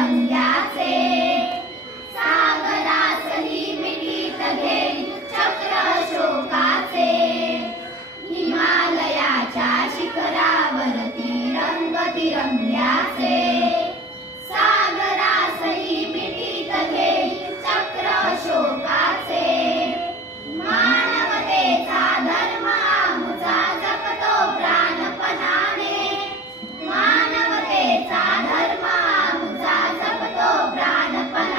Gracias.